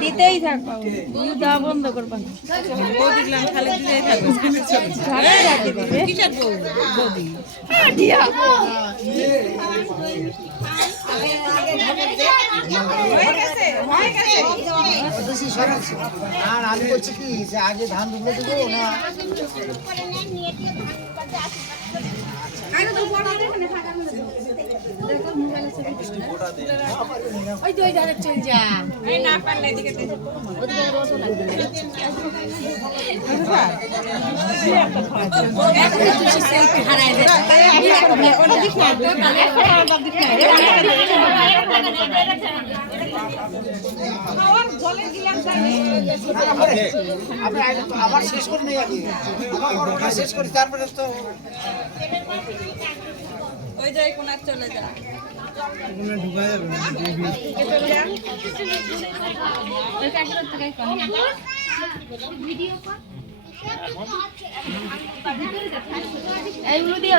দিতেই থাকবো দেওয়া বন্ধ করবা আর আমি বলছি কি যে আগে ধান দুটো দেবো না আবার শেষ করে নেই আগে আবার শেষ করি তারপরে তো ওই যে কোন চলে যা ঢুকা যাবে এইগুলো দিয়ে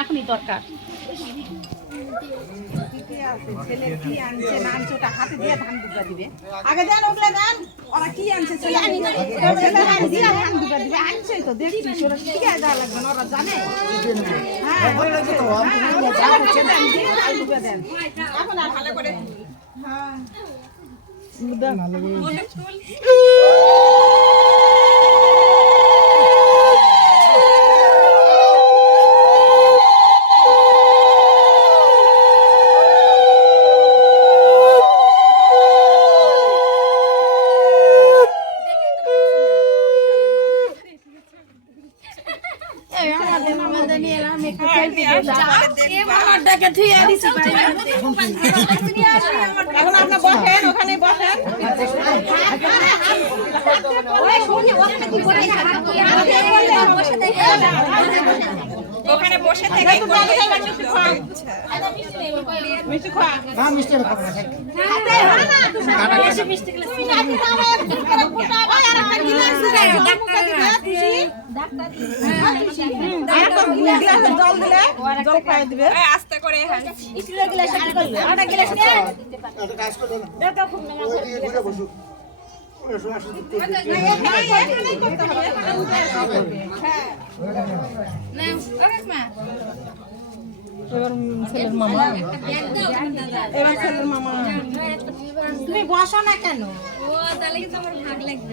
এখনই দরকার ছেলে কি আনছে না আনছে ওটা হাতে দিয়ে ধান দুটা দিবে আগে দেন ওগুলো দেন ওরা কি আনছে ছেলে ধান দিয়ে ধান দুটা দিবে আনছেই তো দেখছি ওরা কি দেওয়া লাগবে না ওরা জানে হ্যাঁ দেন এখন আর ভালো করে হ্যাঁ এখন আপনার বসেন ওখানে বসেন ওখানে বসে থেকে মিষ্টি খা না মিষ্টি আস্তে করে এবার ছেলের মামা তুমি বসো না কেন? ও তাহলে কি তোমার ভাগ লাগবে?